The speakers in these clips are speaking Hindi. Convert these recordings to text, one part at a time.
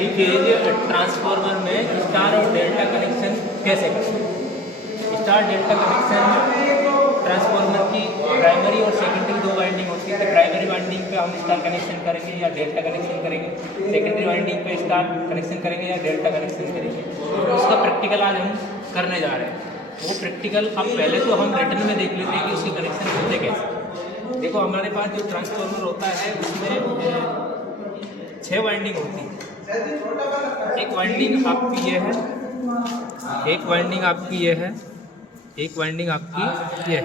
लीकेज ट्रांसफार्मर में स्टार और डेल्टा कनेक्शन कैसे करें। स्टार डेल्टा कनेक्शन ट्रांसफार्मर की प्राइमरी और सेकेंडरी दो वाइंडिंग होती है। तो प्राइमरी वाइंडिंग पे हम स्टार कनेक्शन करेंगे या डेल्टा कनेक्शन करेंगे, सेकेंडरी वाइंडिंग पे स्टार कनेक्शन करेंगे या डेल्टा कनेक्शन करेंगे। तो उसका प्रैक्टिकल आज हम करने जा रहे हैं। वो प्रैक्टिकल अब पहले तो हम रिटर्न में देख लेते हैं कि उसके कनेक्शन होते कैसे। देखो हमारे पास जो ट्रांसफार्मर होता है उसमें 6 वाइंडिंग होती है। एक वाइंडिंग आपकी ये है, एक वाइंडिंग आपकी ये है, एक वाइंडिंग आपकी ये है,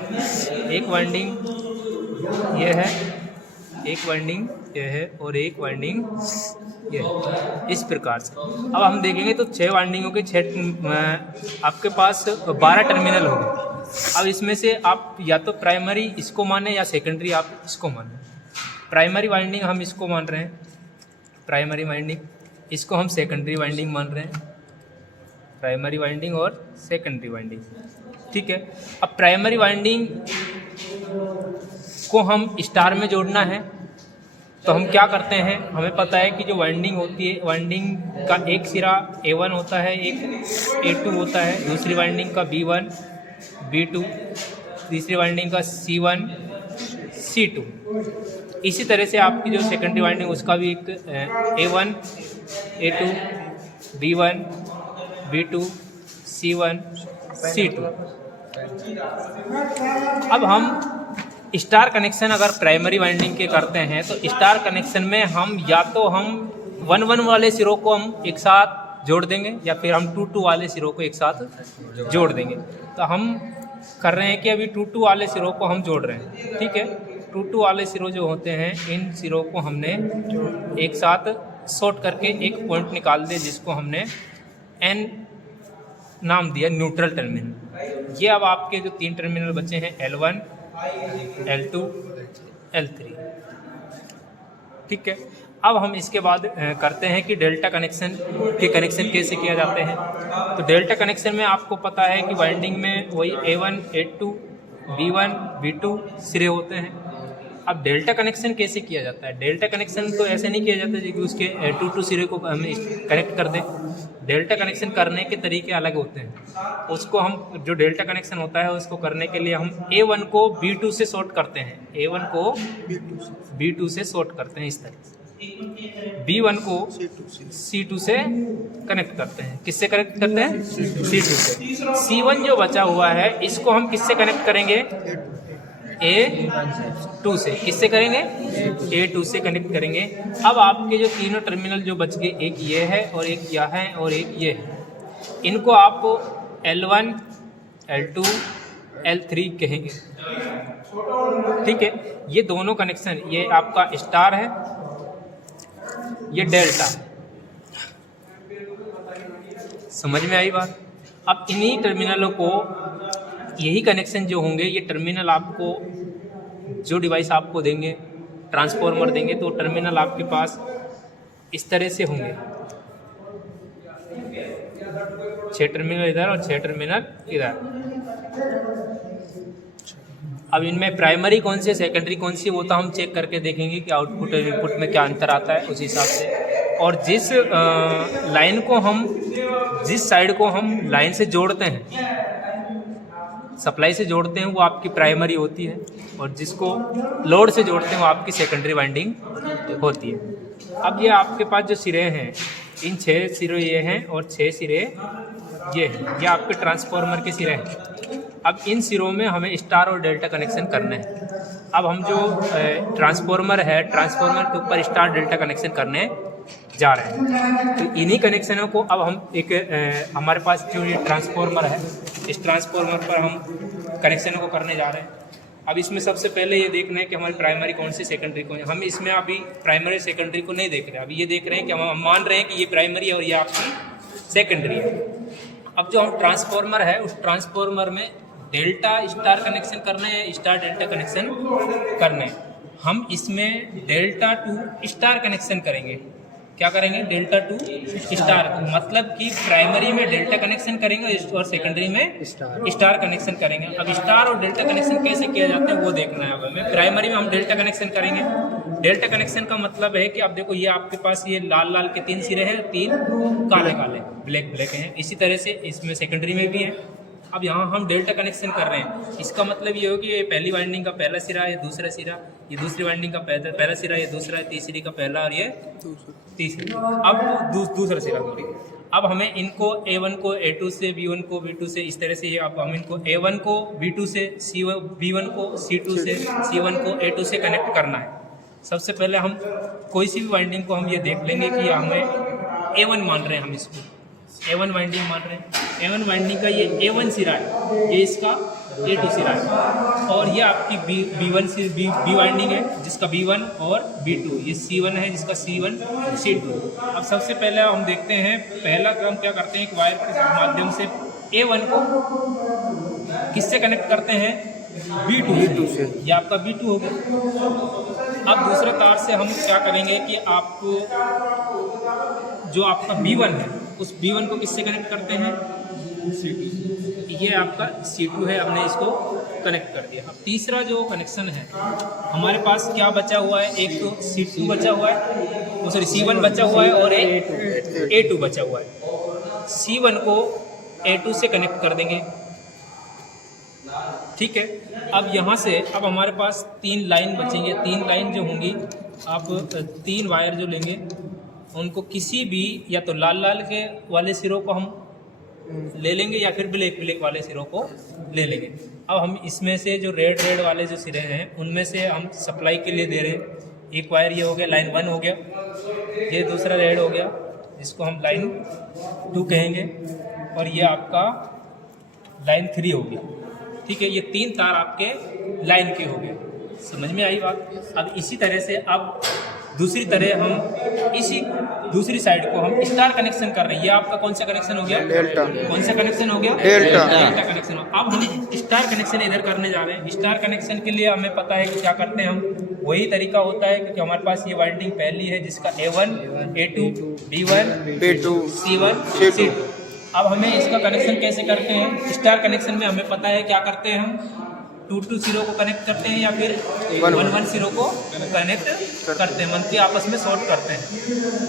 एक वाइंडिंग ये है, एक वाइंडिंग ये है और एक वाइंडिंग ये है। इस प्रकार से अब हम देखेंगे तो 6 वाइंडिंगों के 6 आपके पास 12 टर्मिनल हो गए। अब इसमें से आप या तो प्राइमरी इसको माने या सेकेंडरी आप इसको माने। प्राइमरी वाइंडिंग हम इसको मान रहे हैं, प्राइमरी वाइंडिंग, इसको हम सेकेंडरी वाइंडिंग मान रहे हैं, प्राइमरी वाइंडिंग और सेकेंडरी वाइंडिंग। ठीक है। अब प्राइमरी वाइंडिंग को हम स्टार में जोड़ना है तो हम क्या करते हैं, हमें पता है कि जो वाइंडिंग होती है, वाइंडिंग का एक सिरा A1 होता है, एक A2 होता है, दूसरी वाइंडिंग का B1 B2, तीसरी वाइंडिंग का C1 C2। इसी तरह से आपकी जो सेकेंडरी वाइंडिंग उसका भी एक A1 A2 B1 B2 C1 C2। अब हम स्टार कनेक्शन अगर प्राइमरी वाइंडिंग के करते हैं तो स्टार कनेक्शन में हम या तो हम 1-1 वाले सिरों को हम एक साथ जोड़ देंगे या फिर हम 2-2 वाले सिरों को एक साथ जोड़ देंगे। तो हम कर रहे हैं कि अभी 2-2 वाले सिरों को हम जोड़ रहे हैं। ठीक है। 2-2 वाले सिरों जो होते हैं इन सिरों को हमने एक साथ शॉर्ट करके एक पॉइंट निकाल दिया जिसको हमने N नाम दिया, न्यूट्रल टर्मिनल। ये अब आपके जो 3 टर्मिनल बचे हैं L1 L2 L3। ठीक है। अब हम इसके बाद करते हैं कि डेल्टा कनेक्शन के कनेक्शन कैसे किया जाते हैं। तो डेल्टा कनेक्शन में आपको पता है कि वाइंडिंग में वही A1 A2 B1 B2 सिरे होते हैं। अब डेल्टा कनेक्शन कैसे किया जाता है। डेल्टा कनेक्शन तो ऐसे नहीं किया जाता कि उसके 2-2 सिरे को हम कनेक्ट कर दें। डेल्टा कनेक्शन करने के तरीके अलग होते हैं। उसको हम जो डेल्टा कनेक्शन होता है उसको करने के लिए हम A1 को B2 से शॉर्ट करते हैं, A1 को B2 से शॉर्ट करते हैं इस तरह से। B1 को C2 से कनेक्ट करते हैं। किससे कनेक्ट करते हैं? C2 से। C1 जो बचा हुआ है इसको हम किससे कनेक्ट करेंगे? A2 से। किससे करेंगे? A2 से कनेक्ट करेंगे। अब आपके जो तीनों टर्मिनल जो बच गए, एक ये है और एक यह है और एक ये है, इनको आप L1 L2 L3 कहेंगे। ठीक है। ये दोनों कनेक्शन, ये आपका स्टार है, ये डेल्टा। समझ में आई बात? अब इन्हीं टर्मिनलों को, यही कनेक्शन जो होंगे, ये टर्मिनल आपको जो डिवाइस आपको देंगे, ट्रांसफार्मर देंगे, तो टर्मिनल आपके पास इस तरह से होंगे। 6 टर्मिनल इधर और 6 टर्मिनल इधर। अब इनमें प्राइमरी कौन सी है, सेकेंडरी कौन सी है, वो तो हम चेक करके देखेंगे कि आउटपुट और इनपुट में क्या अंतर आता है उस हिसाब से। और जिस लाइन को हम, जिस साइड को हम लाइन से जोड़ते हैं, सप्लाई से जोड़ते हैं, वो आपकी प्राइमरी होती है और जिसको लोड से जोड़ते हैं वो आपकी सेकेंडरी वाइंडिंग होती है। अब ये आपके पास जो सिरे हैं, इन 6 सिरे ये हैं और 6 सिरे ये हैं, ये आपके ट्रांसफार्मर के सिरे हैं। अब इन सिरों में हमें स्टार और डेल्टा कनेक्शन करना है। अब हम जो ट्रांसफार्मर है, ट्रांसफार्मर के ऊपर स्टार डेल्टा कनेक्शन करने जा रहे हैं। तो इन्हीं कनेक्शनों को अब हम एक हमारे पास जो ये ट्रांसफार्मर है, इस ट्रांसफार्मर पर हम कनेक्शन को करने जा रहे हैं। अब इसमें सबसे पहले ये देखना है कि हमारी प्राइमरी कौन सी, सेकेंडरी कौन है। हम इसमें अभी प्राइमरी सेकेंडरी को नहीं देख रहे, अभी ये देख रहे हैं कि हम मान रहे हैं कि ये प्राइमरी है और ये आपकी सेकेंडरी है। अब जो हम ट्रांसफार्मर है, उस ट्रांसफार्मर में डेल्टा स्टार कनेक्शन करना है, स्टार डेल्टा कनेक्शन करना है। हम इसमें डेल्टा टू स्टार कनेक्शन करेंगे। क्या करेंगे, डेल्टा टू स्टार, मतलब कि प्राइमरी में डेल्टा कनेक्शन करेंगे और सेकेंडरी में स्टार कनेक्शन करेंगे। अब स्टार और डेल्टा कनेक्शन कैसे किया जाता है वो देखना है हमें। प्राइमरी में हम डेल्टा कनेक्शन करेंगे। डेल्टा कनेक्शन का मतलब है कि अब देखो ये आपके पास ये लाल लाल के 3 सिरे हैं, 3 काले काले ब्लैक ब्लैक हैं। इसी तरह से इसमें सेकेंडरी में भी हैं। अब यहाँ हम डेल्टा कनेक्शन कर रहे हैं, इसका मतलब ये हो कि ये पहली वाइंडिंग का पहला सिरा, ये दूसरा सिरा, ये दूसरी वाइंडिंग का पहला सिरा, ये दूसरा, तीसरी का पहला और ये तीसरी। अब दूसरा सिरा सॉरी। अब हमें इनको A1 को A2 से, B1 को B2 से, इस तरह से ये अब हम इनको A1 को B2 से, B1 को C2 से, C1 को A2 से कनेक्ट करना है। सबसे पहले हम कोई सी भी वाइंडिंग को हम ये देख लेंगे कि हमें A1 मान रहे हैं, हम इसको A1 वाइंडिंग मान रहे हैं। A1 वाइंडिंग का ये A1 सिरा है, ये इसका A2 सिरा है, और ये आपकी B वाइंडिंग है जिसका B1 और B2, ये C1 है जिसका C1 C2। अब सबसे पहले हम देखते हैं, पहला काम क्या करते हैं, एक वायर के माध्यम से A1 को किससे कनेक्ट करते हैं, B2 से। ये आपका B2 हो गया। अब दूसरे तार से हम क्या करेंगे कि आपको जो आपका B1 है उस B1 को किससे कनेक्ट करते हैं, C2। ये आपका C2 है, हमने इसको कनेक्ट कर दिया। अब तीसरा जो कनेक्शन है हमारे पास क्या बचा हुआ है, एक तो C2 बचा हुआ है, दूसरी C1 बचा हुआ है और एक A2 बचा हुआ है। C1 को A2 से कनेक्ट कर देंगे, ठीक है। अब यहाँ से अब हमारे पास 3 लाइन बचेंगे। 3 लाइन जो होंगी, आप 3 वायर जो लेंगे उनको किसी भी या तो लाल लाल के वाले सिरों को हम ले लेंगे या फिर ब्लैक ब्लैक वाले सिरों को ले लेंगे। अब हम इसमें से जो रेड रेड वाले जो सिरे हैं उनमें से हम सप्लाई के लिए दे रहे हैं। एक वायर ये हो गया, लाइन 1 हो गया, ये दूसरा रेड हो गया जिसको हम लाइन 2 कहेंगे, और ये आपका लाइन 3 हो गया, ठीक है। ये 3 तार आपके लाइन के हो गए, समझ में आई बात। अब इसी तरह से अब दूसरी तरह हम इसी दूसरी साइड को हम स्टार कनेक्शन कर रहे हैं। ये आपका कौन सा कनेक्शन हो गया, डेल्टा। कौन सा कनेक्शन हो गया, डेल्टा कनेक्शन। अब हम स्टार कनेक्शन इधर करने जा रहे हैं। स्टार कनेक्शन के लिए हमें पता है कि क्या करते हैं हम, वही तरीका होता है क्योंकि हमारे पास ये वाइंडिंग पहली है जिसका A1 A2 B1 B2 C1 C2। अब हमें इसका कनेक्शन कैसे करते हैं, स्टार कनेक्शन में हमें पता है क्या करते हैं, हम 2 सिरों को कनेक्ट करते हैं या फिर 1 सिरों को कनेक्ट करते हैं, मतलब आपस में शॉर्ट करते हैं।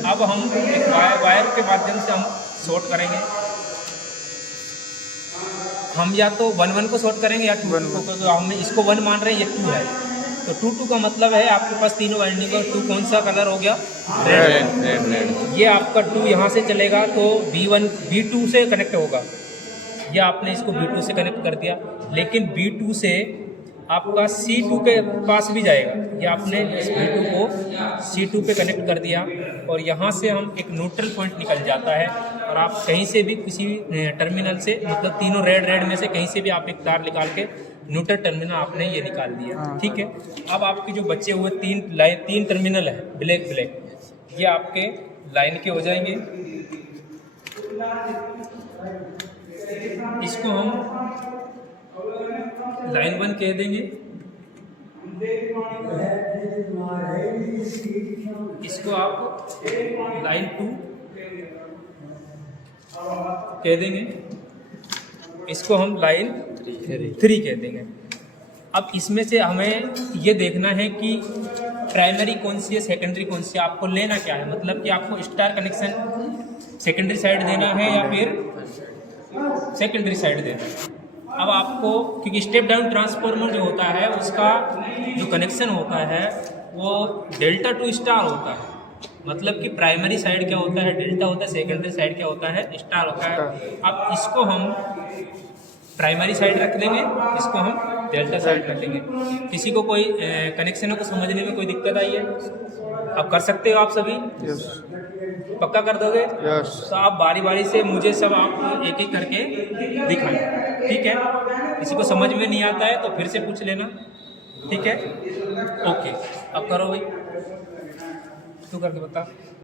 अब हम एक वायर के माध्यम से हम शॉर्ट करेंगे। हम या तो 1 को शॉर्ट करेंगे या 2 को, तो हम इसको 1 मान रहे हैं, ये 2 है, तो 2 का मतलब है आपके पास तीनों वाइंडिंग और 2 कौन सा कलर हो गया, रेड। ये आपका 2 यहाँ से चलेगा तो B2 से कनेक्ट होगा। ये आपने इसको B2 से कनेक्ट कर दिया, लेकिन B2 से आपका C2 के पास भी जाएगा। ये आपने इस B2 को C2 पे कनेक्ट कर दिया और यहाँ से हम एक न्यूट्रल पॉइंट निकल जाता है, और आप कहीं से भी किसी टर्मिनल से, मतलब तीनों रेड में से कहीं से भी आप एक तार निकाल के न्यूट्रल टर्मिनल आपने ये निकाल दिया, ठीक है। अब आपके जो बचे हुए 3 टर्मिनल है ब्लैक ब्लैक, ये आपके लाइन के हो जाएंगे। इसको हम लाइन 1 कह देंगे, इसको आप लाइन 2 कह देंगे, इसको हम लाइन 3 कह देंगे। अब इसमें से हमें ये देखना है कि प्राइमरी कौन सी है, सेकेंडरी कौन सी है, आपको लेना क्या है, मतलब कि आपको स्टार कनेक्शन सेकेंडरी साइड देना है या फिर सेकेंडरी साइड देना है। अब आपको, क्योंकि स्टेप डाउन ट्रांसफार्मर जो होता है उसका जो कनेक्शन होता है वो डेल्टा टू स्टार होता है, मतलब कि प्राइमरी साइड क्या होता है, डेल्टा होता है, सेकेंडरी साइड क्या होता है, स्टार होता है। अब इसको हम प्राइमरी साइड रख देंगे, इसको हम डेल्टा साइड रख देंगे। किसी को कोई कनेक्शनों को समझने में कोई दिक्कत आई है, अब कर सकते हो आप सभी, पक्का कर दोगे? तो आप बारी बारी से मुझे सब आप एक एक करके दिखाएं, ठीक है। किसी को समझ में नहीं आता है तो फिर से पूछ लेना, ठीक है। ओके, अब करो भाई, तू करके बता।